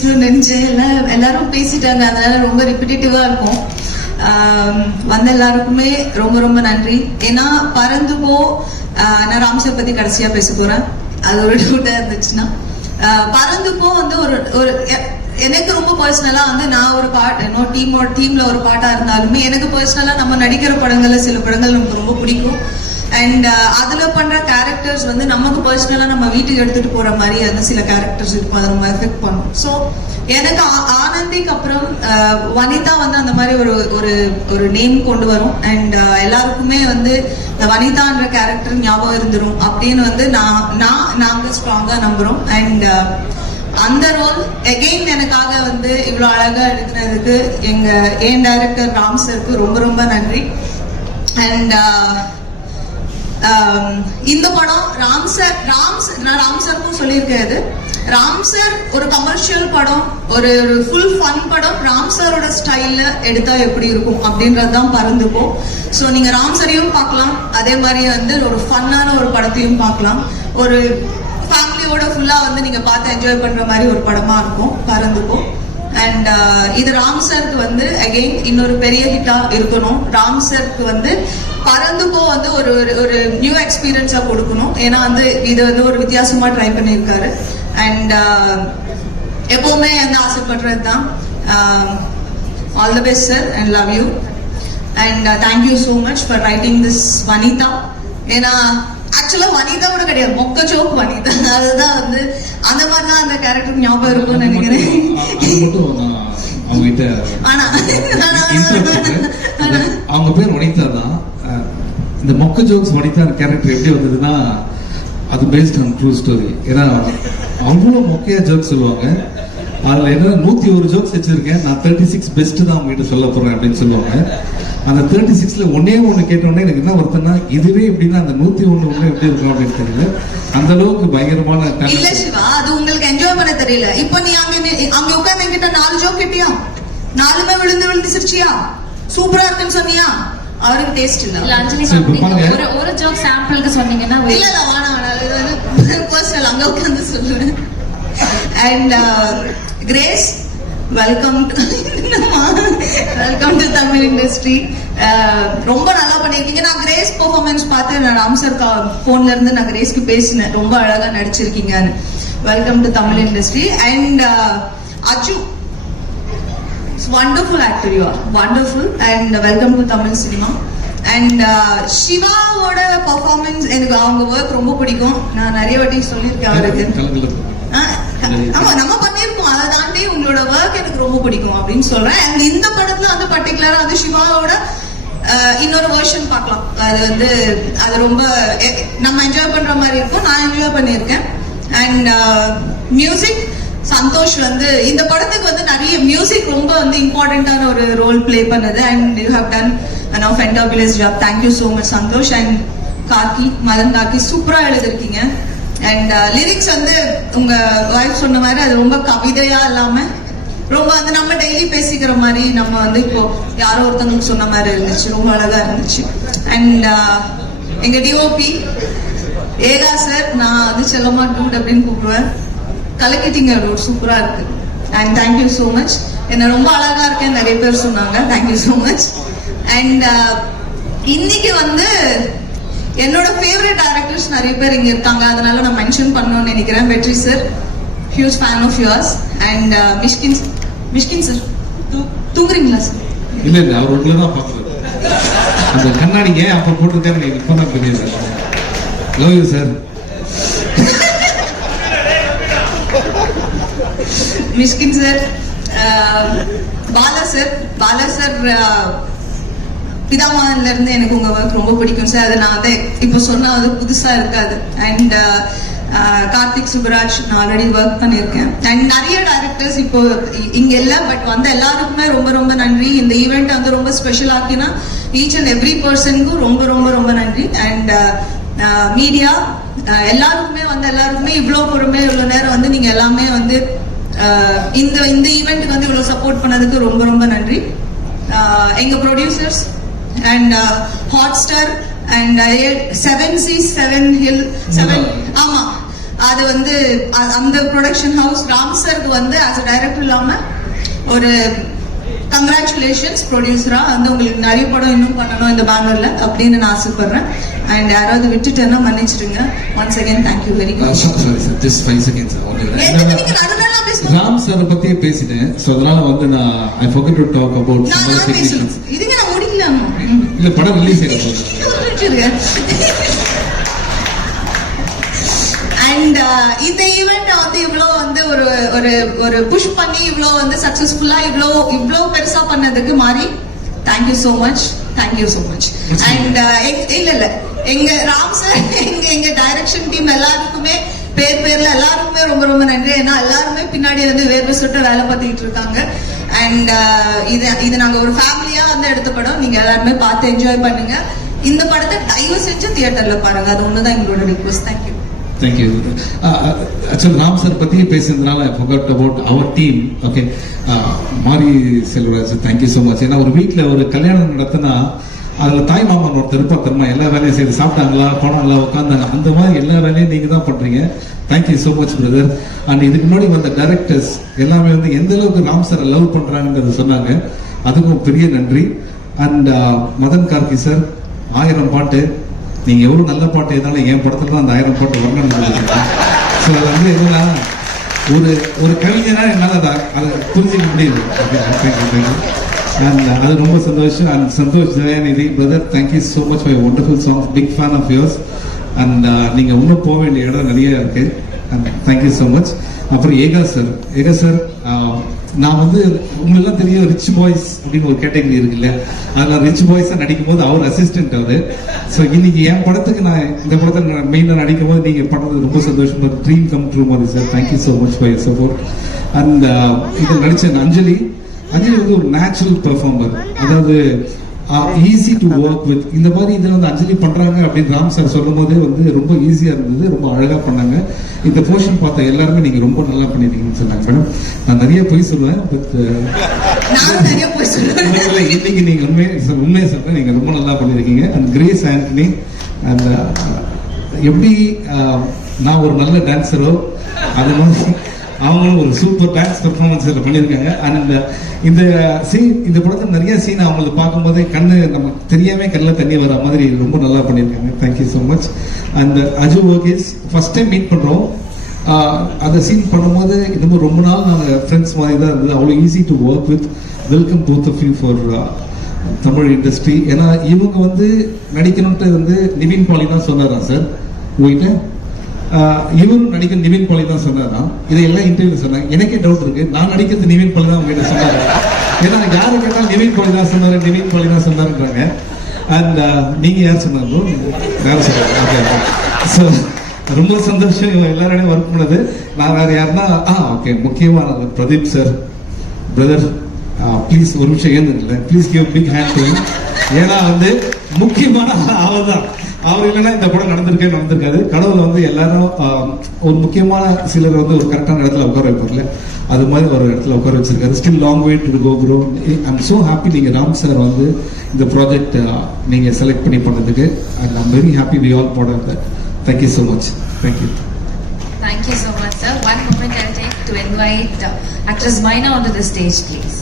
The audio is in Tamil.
பேசணும்னு நினைச்சேன் எல்லாம் எல்லாரும் பேசிட்டாங்க. அதனால ரொம்ப ரிப்பிட்டேட்டிவா இருக்கும். வந்த எல்லாருக்குமே ரொம்ப ரொம்ப நன்றி. ஏன்னா பறந்து போ ஆஹ், நான் ராம்சர் பத்தி கடைசியா பேச போறேன். அது ஒரு டவுட்டா இருந்துச்சுன்னா. ஆஹ், பறந்து போ வந்து ஒரு ஒரு எனக்கு ரொம்ப பர்சனலா வந்து நான் ஒரு பாட் இன்னும் டீமோட டீம்ல ஒரு பாட்டா இருந்தாலுமே எனக்கு பர்சனலா நம்ம நடிக்கிற படங்கள்ல சில படங்கள் நமக்கு ரொம்ப பிடிக்கும். அண்ட் uh, அதுல பண்ற கேரக்டர்ஸ் வந்து நமக்கு பர்சனலா நம்ம வீட்டுக்கு எடுத்துட்டு போற மாதிரி அந்த சில கேரக்டர்ஸ் இருக்கும். அதை நம்ம எஃபெக்ட் பண்ணும். ஸோ எனக்கு ஆ- ஆனந்திக்கு அப்புறம் uh, வனிதா வந்து அந்த மாதிரி ஒரு ஒரு ஒரு நேம் கொண்டு வரும். அண்ட் uh, எல்லாருக்குமே வந்து இந்த வனிதான்ற கேரக்டர் ஞாபகம் இருந்துரும். அப்படின்னு வந்து நான் நான் நாங்கள் ஸ்ட்ராங்கா நம்புறோம். அண்ட் அந்த ரோல் எகெயின் எனக்காக வந்து இவ்வளோ அழகா எடுக்கிறதுக்கு எங்க ஏன் டைரக்டர் ராம் சருக்கு ரொம்ப ரொம்ப நன்றி. அண்ட் இந்த படம் ராம் சார் ராம் சார் நான் ராம் சாருக்கும் சொல்லியிருக்கேன் அது. ராம் சார் ஒரு கமர்ஷியல் படம் ஒரு ஒரு ஃபுல் ஃபன் படம் ராம் சாரோட ஸ்டைலில் எடுத்தா எப்படி இருக்கும் அப்படின்றது தான் பறந்துப்போம் ஸோ நீங்க ராம் சாரையும் பார்க்கலாம். அதே மாதிரி வந்து ஒரு ஃபன்னான ஒரு படத்தையும் பார்க்கலாம். ஒரு ஃபேமிலியோட ஃபுல்லாக வந்து நீங்க பார்த்து என்ஜாய் பண்ற மாதிரி ஒரு படமா இருக்கும். பறந்துப்போம் அண்ட் uh, இது ராம் சருக்கு வந்து அகைன் இன்னொரு பெரிய ஹிட்டா இருக்கணும். ராம் சருக்கு வந்து பறந்து வந்து ஒரு ஒரு- ஒரு நியூ எக்ஸ்பீரியன்ஸா கொடுக்கணும். ஏன்னா வந்து இது வந்து ஒரு வித்தியாசமா ட்ரை பண்ணியிருக்காரு. அண்ட் uh, எப்பவுமே வந்து ஆசைப்படுறது தான். All the best sir and love you and thank you so much for writing this Vanitha ஏன்னா ஆக்சுவலாக வனிதா கூட கிடையாது. மொக்க ஜோக் வனிதா அதுதான் வந்து அந்த மாதிரி தான் அந்த கேரக்டர் ஞாபகம் இருக்கும்னு நினைக்கிறேன். அவங்க கிட்ட அவங்க பேர் வனிதா தான். இந்த மொக்க ஜோக்ஸ் வனிதா கேரக்டர் எப்படி வந்ததுன்னா அது பேஸ்ட் ஆன் ட்ரூ ஸ்டோரி ஏன்னா அவ்வளோ மொக்கையா ஜோக்ஸ் சொல்லுவாங்க. அதுல என்ன நூத்தி ஒரு ஜோக்ஸ் வச்சிருக்கேன். நான் தேர்ட்டி சிக்ஸ் பெஸ்ட் தான் அவங்க கிட்ட சொல்ல போறேன் அப்படின்னு சொல்லுவாங்க. அந்த தேர்ட்டி சிக்ஸ்ல ஒன்னே ஒண்ணு கேட்டோடனே எனக்கு என்ன வருத்தம்னா இதுவே எப்படின்னா அந்த நூத்தி ஒண்ணு ஒண்ணு எப்படி இருக்கும் அப்படின்னு தெரியல. அந்த அளவுக்கு பயங்கரமான இல்ல talent. சிவா அது உங்களுக்கு என்ஜாய் பண்ண தெரியல. இப்போ நீ அங்க அங்க உட்கார்ந்து என்கிட்ட நாலு ஜோக் கேட்டியா? நாலுமே விழுந்து விழுந்து சிரிச்சியா சூப்பரா இருக்குன்னு சொன்னியா? அவருக்கு டேஸ்ட் இல்ல. இல்ல அஞ்சலி. ஒரு ஒரு ஜோக் சாம்பிளுக்கு சொன்னீங்கன்னா இல்ல இல்ல வேணாம் வேணாம். இது வந்து பர்சனல் அங்க உட்கார்ந்து சொல்லுவேன். And Grace welcome welcome to Tamil industry uh, ரொம்ப நல்லா பண்ணிருக்கீங்க நான் கிரேஸ் பெர்ஃபார்மன்ஸ் பார்த்து நான் ராம்சர் போன்ல இருந்து நான் கிரேஸ்க்கு பேசினேன். ரொம்ப அழகா நடிச்சிருக்கீங்கன்னு welcome to Tamil industry and Aju wonderful actor you are wonderful and welcome to Tamil cinema and சிவாவோட performance எனக்கு அவங்க ஒர்க் ரொம்ப பிடிக்கும். நான் நிறைய வாட்டி சொல்லியிருக்கேன் அவருக்கு. ஆமா நம்ம பண்ணிருக்கோம் அதை தாண்டி உங்களோட ஒர்க் எனக்கு ரொம்ப பிடிக்கும் அப்படின்னு சொல்றேன். அண்ட் இந்த படத்துல வந்து பர்டிகுலரா வந்து சிவாவோட இன்னொரு வெர்ஷன் பார்க்கலாம். அது வந்து அது ரொம்ப நம்ம என்ஜாய் பண்ற மாதிரி இருக்கும். நான் என்ஜாய் பண்ணியிருக்கேன். அண்ட் மியூசிக் சந்தோஷ் வந்து இந்த படத்துக்கு வந்து நிறைய மியூசிக் ரொம்ப வந்து இம்பார்ட்டண்ட்டான ஒரு ரோல் ப்ளே பண்ணது. And you have done an of fantabulous job thank you so much Santhosh. And Kakki Madan Kakki சூப்பரா எழுதிருக்கீங்க அண்ட் லிரிக்ஸ் uh, வந்து உங்க வாய்ஸ் சொன்ன மாதிரி அது ரொம்ப கவிதையா இல்லாம ரொம்ப வந்து நம்ம டெய்லி பேசிக்கிற மாதிரி நம்ம வந்து இப்போ யாரோ ஒருத்தவங்களுக்கு சொன்ன மாதிரி இருந்துச்சு ரொம்ப அழகா இருந்துச்சு. அண்ட் uh, எங்க டிஓபி ஏகா சார் நான் வந்து செல்லமா டூட் அப்படின்னு கூப்பிடுவேன். கலக்கிட்டீங்க டூட் சூப்பரா இருக்கு. அண்ட் தேங்க்யூ ஸோ மச் என்ன ரொம்ப அழகா இருக்கேன் நிறைய பேர் சொன்னாங்க. தேங்க்யூ ஸோ மச் அண்ட் இன்னைக்கு வந்து என்னோட ஃபேவரட் டேரக்டர்ஸ் நிறைய பேர் இங்க இருக்காங்க. அதனால நான் மென்ஷன் பண்ணணும்னு நினைக்கிறேன். Vetri sir huge fan of yours and Mysskin Mysskin sir தூங்குறீங்களா sir இல்ல இல்ல அவர் உங்களை தான் பாக்குறது அந்த கண்ணாடி ஏன் அப்ப போட்டிருக்காரு நீங்க இப்ப தான் புரியுது love you sir Mysskin sir Bala sir Bala sir பிதாமகன்ல இருந்து எனக்கு உங்க ஒர்க் ரொம்ப பிடிக்கும். சார் அது நான் அதை இப்போ சொன்னா அது புதுசா இருக்காது. And uh, uh, Karthik Subbaraj நான் ஆல்ரெடி ஒர்க் பண்ணியிருக்கேன். அண்ட் நிறைய டைரக்டர்ஸ் இப்போ இ- இங்க இல்ல பட் வந்த எல்லாருக்குமே ரொம்ப ரொம்ப நன்றி. இந்த ஈவெண்ட் வந்து ரொம்ப ஸ்பெஷல் ஆக்கினா ஈச் அண்ட் எவ்ரி பர்சனுக்கும் ரொம்ப ரொம்ப ரொம்ப நன்றி. அண்ட் மீடியா uh, எல்லாருக்குமே வந்து எல்லாருக்குமே இவ்வளோ பொறுமை இவ்வளோ நேரம் வந்து நீங்க எல்லாமே வந்து இந்த இந்த ஈவெண்ட்டுக்கு வந்து இவ்வளோ சப்போர்ட் பண்ணதுக்கு ரொம்ப ரொம்ப நன்றி. எங்கள் எங்க producers and Hotstar and seven C seven hill seven ஆமா. அது வந்து அந்த ப்ரொடக்ஷன் ஹவுஸ் ராம் சருக்கு வந்து ஆஸ் அ டைரக்டர் இல்லாம ஒரு கங்க்ராச்சுலேஷன்ஸ் ப்ரொடியூசரா வந்து உங்களுக்கு நிறைய படம் இன்னும் பண்ணணும் இந்த பேனர்ல அப்படின்னு நான் ஆசைப்படுறேன். அண்ட் யாராவது விட்டுட்டேன்னா மன்னிச்சிடுங்க. Once again thank you very much sorry just five seconds Ram sir பத்தியே பேசிட்டேன். ஸோ அதனால வந்து நான் I forgot to talk about இல்ல படம் ரிலீஸ் அண்ட் இந்த ஈவெண்ட் வந்து இவ்ளோ வந்து ஒரு ஒரு ஒரு புஷ் பண்ணி இவ்ளோ வந்து சக்சஸ்ஃபுல்லா இவ்ளோ இவ்ளோ பெருசா பண்ணதுக்கு மாறி thank you so much thank you so much and இல்ல இல்ல. எங்க ராம் சார் எங்க எங்க டைரக்ஷன் டீம் எல்லாருக்குமே பேர் பேர்ல எல்லாருக்குமே ரொம்ப ரொம்ப நன்றி. ஏன்னா எல்லாருமே பின்னாடி வந்து வேர்வை சுட்டு வேலை பார்த்துக்கிட்டு இருக்காங்க. அண்ட் uh, இது இது நாங்க ஒரு ஃபேமிலியா வந்து எடுத்த படம். நீங்க எல்லாருமே பார்த்து என்ஜாய் பண்ணுங்க. இந்த படத்தை தயவு செஞ்சு தியேட்டர்ல பாருங்க. அது ஒண்ணுதான் எங்களோட request thank you thank you actual Ram sir பத்தியே பேசுனதுனால I forgot about our team okay Mari Selvaraj thank you so much ஏன்னா ஒரு வீட்டில் ஒரு கல்யாணம் நடத்தினா அதில் தாய் மாமன் ஒருத்தர் இருப்பா தெரியுமா? எல்லா வேலையும் செய்து சாப்பிட்டாங்களா? போனாங்களா உட்காந்தாங்க அந்த மாதிரி எல்லா வேலையும் நீங்கள் தான் பண்ணுறீங்க thank you so much brother and இதுக்கு முன்னாடி வந்த டைரக்டர்ஸ் எல்லாமே வந்து எந்த அளவுக்கு ராம் சாரை லவ் பண்ணுறாங்கன்றத சொன்னாங்க. அதுக்கும் பெரிய நன்றி. And uh, Madhan Karky sir ஆயிரம் பாட்டு. நீங்க எவ்வளவு நல்ல பாட்டு இருந்தாலும் என் படத்துல தான் அந்த ஆயிரம் பாட்டு வரணும் ஸோ அது வந்து என்னன்னா ஒரு ஒரு கவிஞனா என்னால் அதை அதை புரிஞ்சுக்க முடியுது அண்ட் uh, அது ரொம்ப சந்தோஷம். And Santhosh Dhayanidhi brother thank you so much for wonderful songs big fan of yours and நீங்கள் இன்னும் போக வேண்டிய இடம் நிறைய இருக்கு. அண்ட் தேங்க்யூ ஸோ மச் அப்புறம் ஏகா சார் ஏகா சார் uh, நான் வந்து உங்களெல்லாம் தெரியும் ரிச் பாய்ஸ் அப்படின்னு ஒரு கேட்டகரி இருக்குல்ல அதில் ரிச் பாய்ஸாக நடிக்கும் போது அவர் அசிஸ்டன்ட் அவர். ஸோ இன்னைக்கு என் படத்துக்கு நான் இந்த படத்தில் நான் மெயினாக நடிக்கும் போது நீங்கள் பண்ணது ரொம்ப சந்தோஷமாக ட்ரீம் கம் ட்ரூ மாதிரி sir thank you so much for your support and இதில் நடித்த அஞ்சலி அஞ்சலி வந்து ஒரு நேச்சுரல் பெர்ஃபார்மர் அதாவது ஈஸி டு ஒர்க் வித் இந்த மாதிரி இதில் வந்து அஞ்சலி பண்றாங்க அப்படின்னு ராம் சார் சொல்லும் போதே வந்து ரொம்ப ஈஸியா இருந்தது ரொம்ப அழகா பண்ணாங்க. இந்த போர்ஷன் பார்த்த எல்லாருமே நீங்க ரொம்ப நல்லா பண்ணிருக்கீங்கன்னு சொன்னாங்க. மேடம் நான் நிறைய போய் சொல்லுவேன் பட் இன்னைக்கு நீங்க உண்மையை உண்மையை சொல்றேன். நீங்க ரொம்ப நல்லா பண்ணிருக்கீங்க அண்ட் கிரேஸ் ஆண்டனி அந்த எப்படி நான் ஒரு நல்ல டான்ஸரோ அது மாதிரி அவங்களும் ஒரு சூப்பர் டான்ஸ் பெர்ஃபார்மன்ஸ் இதில் பண்ணியிருக்காங்க. அண்ட் இந்த சீன் இந்த படத்தில் நிறைய சீன் அவங்களை பார்க்கும்போது கண்ணு நமக்கு தெரியாம கண்ணில் தண்ணி வர மாதிரி ரொம்ப நல்லா பண்ணியிருக்காங்க. Thank you so much and Aju okays first time meet பண்ணுறோம் அந்த சீன் பண்ணும்போது இன்னமும் ரொம்ப நாள் நாங்கள் ஃப்ரெண்ட்ஸ் மாதிரி தான் இருந்தது. அவ்வளோ easy to work with welcome both of you for Tamil industry ஏன்னா இவங்க வந்து நடிக்கணுன்ட்டு வந்து நிவின் பாலி தான் சொன்னாரா சார் உங்ககிட்ட? இவரும் நடிக்க நிவின் பாலி தான் சொன்னாராம் இதை இன்டர்வியூ சொன்னாங்க. எனக்கே டவுட் இருக்கு. நான் நடிக்கிறது நிவின் பாலி தான் உங்ககிட்ட சொன்னாரு. ஏன்னா யாரு கேட்டால் நிவின் பாலி தான் சொன்னாரு நிவின் பாலி தான் சொன்னாருன்றாங்க. அண்ட் நீங்க யார் சொன்னாரோ யார் சொன்னாங்க ஓகே ஸோ ரொம்ப சந்தோஷம். இவங்க எல்லாரோடையும் ஒர்க் பண்ணது. நான் வேற யாருன்னா ஆ ஓகே முக்கியமான பிரதீப் சார் பிரதர் ப்ளீஸ் ஒரு நிமிஷம் ஏந்துங்கல்ல ப்ளீஸ் கிவ் பிக் ஹேண்ட் ஏன்னா வந்து முக்கியமான அவர் தான் அவர் இல்லைன்னா இந்த படம் நடந்திருக்கே நடந்திருக்காது. கடவுள் வந்து எல்லாரும் ஒரு முக்கியமான சிலர் வந்து ஒரு கரெக்டான இடத்துல உட்கார வைப்பார்ல. அது மாதிரி ஒரு இடத்துல உட்கார வச்சிருக்காரு. Still long way to go bro I'm so happy நீங்க ராம் சார் வந்து இந்த ப்ராஜெக்ட் நீங்க செலக்ட் பண்ணி பண்ணதுக்கு. And I'm very happy we all part of that thank you so much thank you Thank you so much, sir. One moment I'll take to invite uh, actress Maina onto the stage, please.